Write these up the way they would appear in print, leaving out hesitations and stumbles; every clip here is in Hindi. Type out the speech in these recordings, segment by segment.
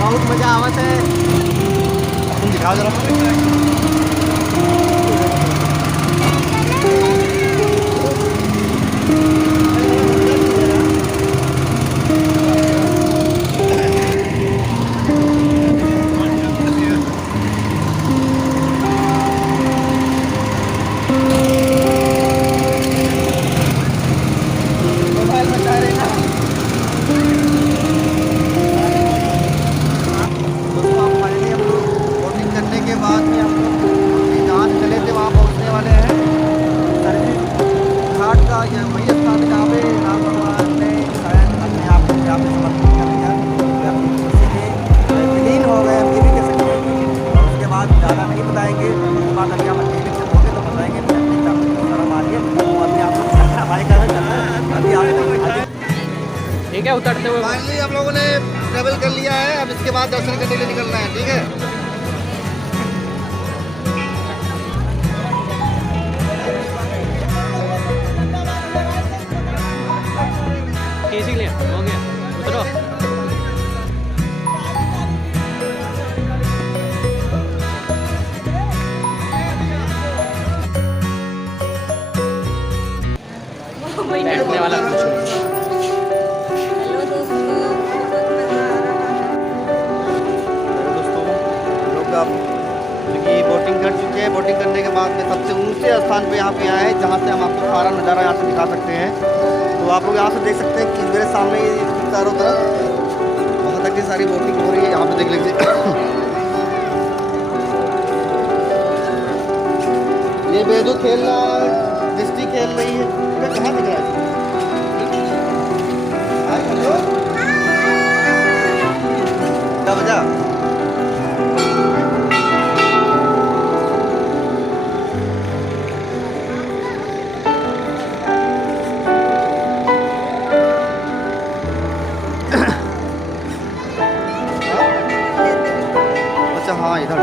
बहुत मजा आवत है। तुम दिखाओ जरा। ठीक है, उतरते हुए फाइनली हम लोगों ने ट्रेवल कर लिया है। अब इसके बाद दर्शन करने के लिए निकलना है। ठीक है, खींच लिया, हो गया, उतरो। बैठने वाला कुछ बोटिंग कर चुके हैं। बोटिंग करने के बाद में सबसे ऊंचे स्थान पे यहाँ पे आए हैं, जहाँ से हम आपको सारा नज़ारा यहाँ से दिखा सकते हैं। तो आप लोग यहाँ से देख सकते हैं कि मेरे सामने चारों तरफ वहाँ तक की सारी बोटिंग हो रही है। यहाँ पे देख लीजिए, ये बेदू खेल रहा है, दृष्टि खेल रही है। कहाँ दिख रहा है? क्या वजह? हाँ, इधर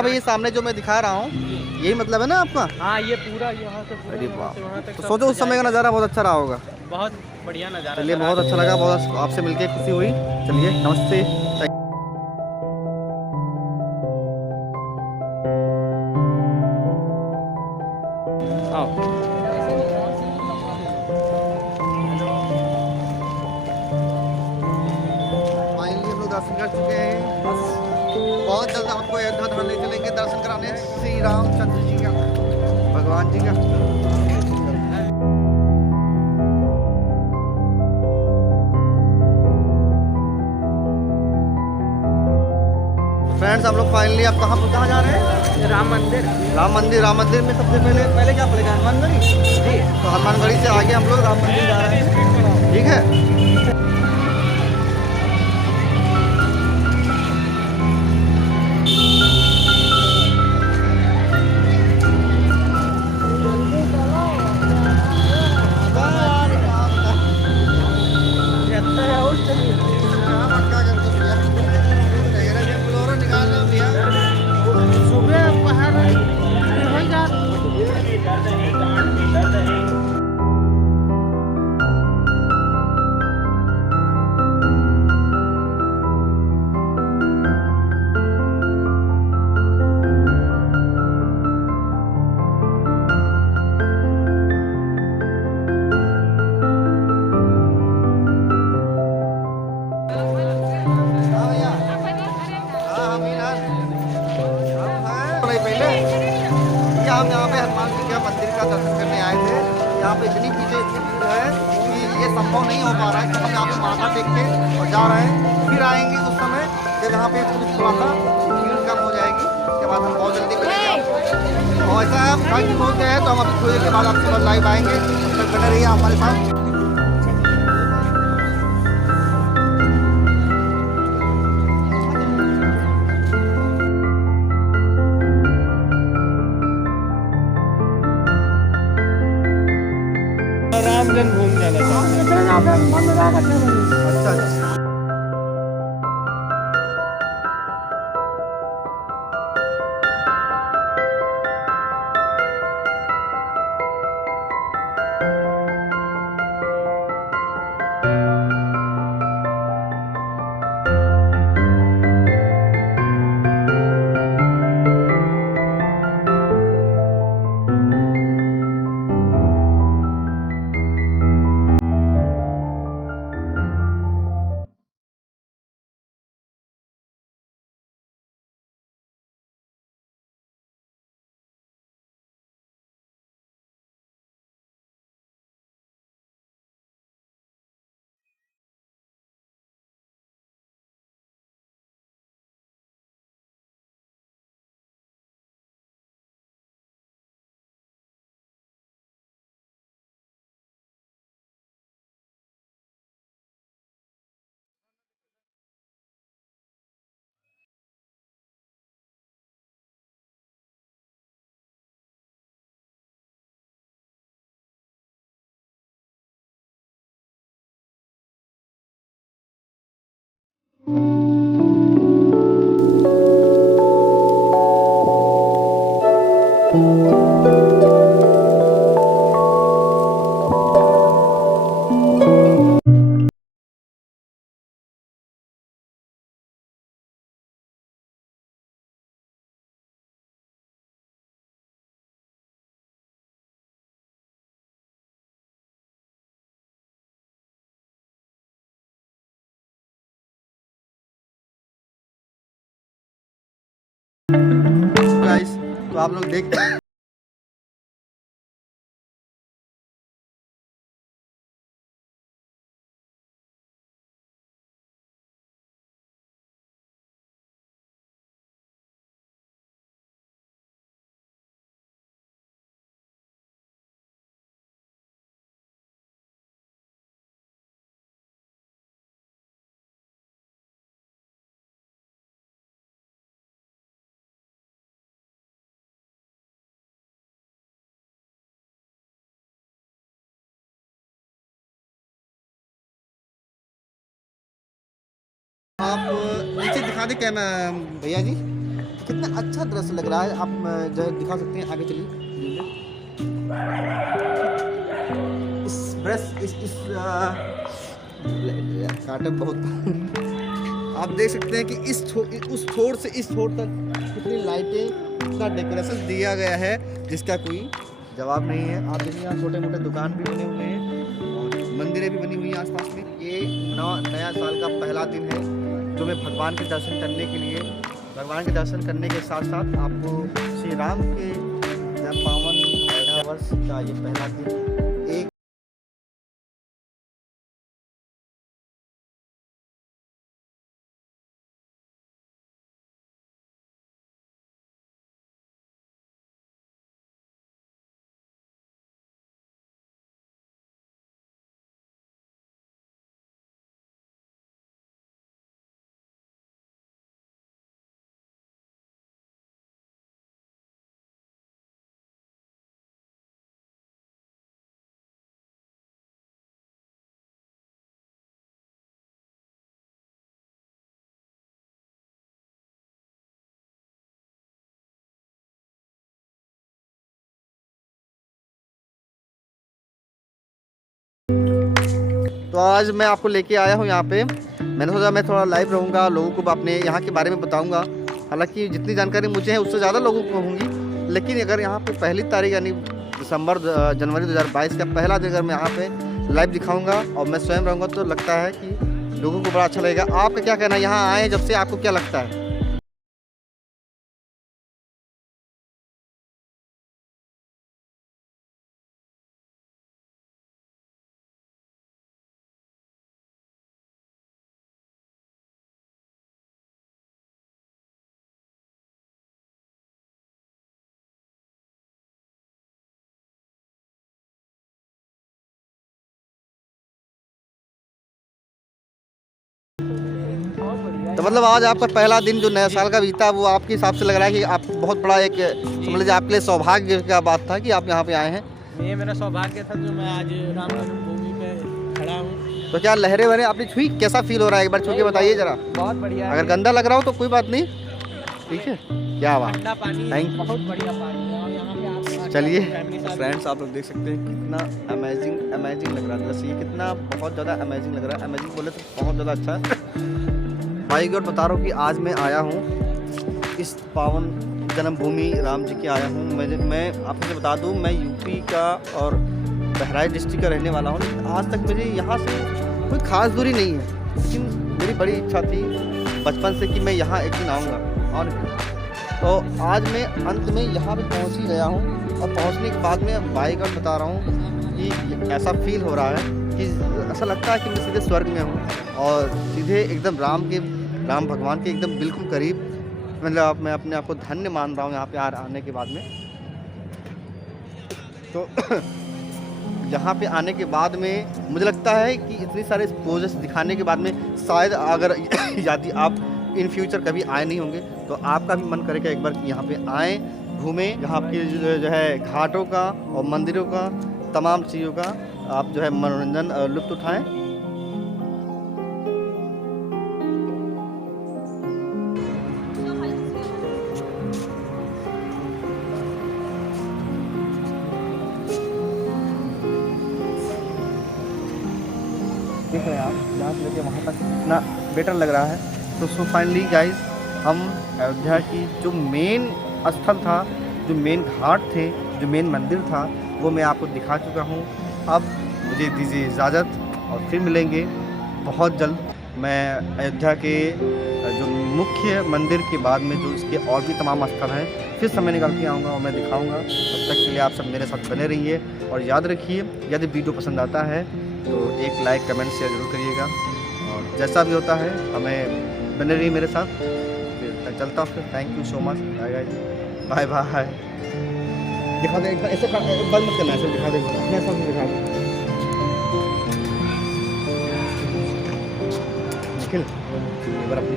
मतलब ये सामने जो मैं दिखा रहा हूँ यही मतलब है ना आपका? हाँ, ये पूरा यहाँ से पूरा अरे यहाँ वाह, से वहाँ तक तो सब सोचो उस समय का सजाएंगे। नज़ारा बहुत अच्छा रहा होगा। बहुत बढ़िया नज़ारा चलिए था बहुत रात अच्छा में। लगा, बहुत आपसे मिलके खुशी हुई। चलिए नमस्ते। आओ। फाइनली हम लोग दर्शन कर चुके हैं। बस बहुत जल्द आपको अयोध्या धाम ले चलेंगे दर्शन कराने श्री रामचंद्र जी का, भगवान जी का। फ्रेंड्स हम लोग फाइनली अब कहाँ जा रहे हैं? राम मंदिर। राम मंदिर। राम मंदिर में सबसे पहले पहले क्या पड़ेगा? हनुमानगढ़ी जी। तो हनुमानगढ़ी से आगे हम लोग राम मंदिर जा रहे हैं, ठीक है। पहले ये हम यहाँ पे हनुमान जी के मंदिर का दर्शन करने आए थे। यहाँ पे इतनी भीड़ है कि ये संभव नहीं हो पा रहा है कि हम यहाँ पे माथा टेक के और जा रहे हैं। फिर आएंगे उस समय जब यहाँ पे थोड़ा सा भीड़ कम हो जाएगी, उसके बाद हम बहुत जल्दी मिलेंगे। और ऐसा है हम कल पहुँच गए हैं तो हम अभी थोड़ी देर के बाद आपसे लाइव आएंगे, तब बने रहिए हमारे साथ। राम जन्मभूमि जाना चाहते हैं। अच्छा। गाइस तो आप लोग देख आप नीचे दिखा दे क्या भैया जी। कितना अच्छा दृश्य लग रहा है। आप जो है दिखा सकते हैं, आगे चलिए। इस ब्रश इस काटम बहुत आप देख सकते हैं कि उस छोर से इस छोर तक कितनी लाइटें, कितना डेकोरेशन दिया गया है जिसका कोई जवाब नहीं है। आप देखिए यहाँ छोटे मोटे दुकान भी बने हुए हैं और मंदिरें भी बनी हुई हैं आसपास में। ये नया साल का पहला दिन है जो मैं भगवान के दर्शन करने के लिए, भगवान के दर्शन करने के साथ साथ आपको श्री राम के पावन 18 वर्ष का ये पहला दिन एक तो आज मैं आपको लेके आया हूँ यहाँ पे। मैंने सोचा मैं थोड़ा लाइव रहूँगा, लोगों को अपने यहाँ के बारे में बताऊँगा। हालांकि जितनी जानकारी मुझे है उससे ज़्यादा लोगों को होंगी, लेकिन अगर यहाँ पे पहली तारीख यानी जनवरी 2022 का पहला दिन अगर मैं यहाँ पे लाइव दिखाऊँगा और मैं स्वयं रहूँगा तो लगता है कि लोगों को बड़ा अच्छा लगेगा। आपका क्या कहना है, यहाँ आए जब से आपको क्या लगता है? तो मतलब आज आपका पहला दिन जो नया साल का बीता वो आपके हिसाब से लग रहा है कि आप बहुत बड़ा एक समझ लीजिए आपके लिए सौभाग्य का बात था कि आप यहाँ पे आए हैं। ये मेरा सौभाग्य था जो मैं आज राम जन्मभूमि पे खड़ा हूँ। तो क्या लहरें वहरें आपने छुई, कैसा फील हो रहा है एक बार छू के बताइए जरा। बहुत बढ़िया। अगर गंदा लग रहा हो तो कोई बात नहीं, ठीक है। क्या बात, ठंडा पानी, थैंक यू। बहुत बढ़िया पानी है और यहाँ पे आप चलिए फैमिली साथ फ्रेंड्स, आप लोग देख सकते हैं कितना अमेजिंग लग रहा है दृश्य। ये कितना बहुत ज़्यादा अमेजिंग लग रहा है। अमेजिंग बोले तो बहुत ज़्यादा अच्छा है। भाई और बता रहा हूँ कि आज मैं आया हूँ इस पावन जन्मभूमि राम जी के आया हूँ। मैं आपको बता दूँ, मैं यूपी का और बहराइच डिस्ट्रिक्ट का रहने वाला हूँ। आज तक मुझे यहाँ से कोई ख़ास दूरी नहीं है, लेकिन मेरी बड़ी इच्छा थी बचपन से कि मैं यहाँ एक दिन आऊँगा। और तो आज मैं अंत में यहाँ पे पहुँच ही गया हूँ और पहुँचने के बाद में बाइक और बता रहा हूँ कि ऐसा फील हो रहा है कि ऐसा लगता है कि मैं सीधे स्वर्ग में हूँ और सीधे एकदम राम भगवान के एकदम बिल्कुल करीब। मतलब मैं अपने आप को धन्य मान रहा हूँ यहाँ पे आने के बाद में। तो यहाँ पे आने के बाद में मुझे लगता है कि इतनी सारे पोजेस दिखाने के बाद में शायद अगर यदि आप इन फ्यूचर कभी आए नहीं होंगे तो आपका भी मन करेगा एक बार कि यहाँ पे आएँ, घूमें, यहाँ के जो है घाटों का और मंदिरों का तमाम चीज़ों का आप जो है मनोरंजन लुत्फ़ उठाएं। देख रहे हैं आप यहाँ से लेके वहाँ तक कितना बेटर लग रहा है। तो सो फाइनली गाइस, हम अयोध्या की जो मेन स्थल था, जो मेन घाट थे, जो मेन मंदिर था, वो मैं आपको दिखा चुका हूँ। अब मुझे दीजिए इजाज़त और फिर मिलेंगे बहुत जल्द। मैं अयोध्या के जो मुख्य मंदिर के बाद में जो इसके और भी तमाम स्थल हैं फिर समय निकाल के आऊँगा और मैं दिखाऊँगा। तब तक के लिए आप सब मेरे साथ बने रहिए और याद रखिए, यदि वीडियो पसंद आता है तो एक लाइक कमेंट शेयर जरूर करिएगा और जैसा भी होता है हमें बने रहिए मेरे साथ। फिर चलता हूँ, फिर thank you so much, bye bye. दिखा दे ऐसे बंद मत करना, ऐसे दिखा दे, ऐसा दिखा दे निखिल, एक बार अपनी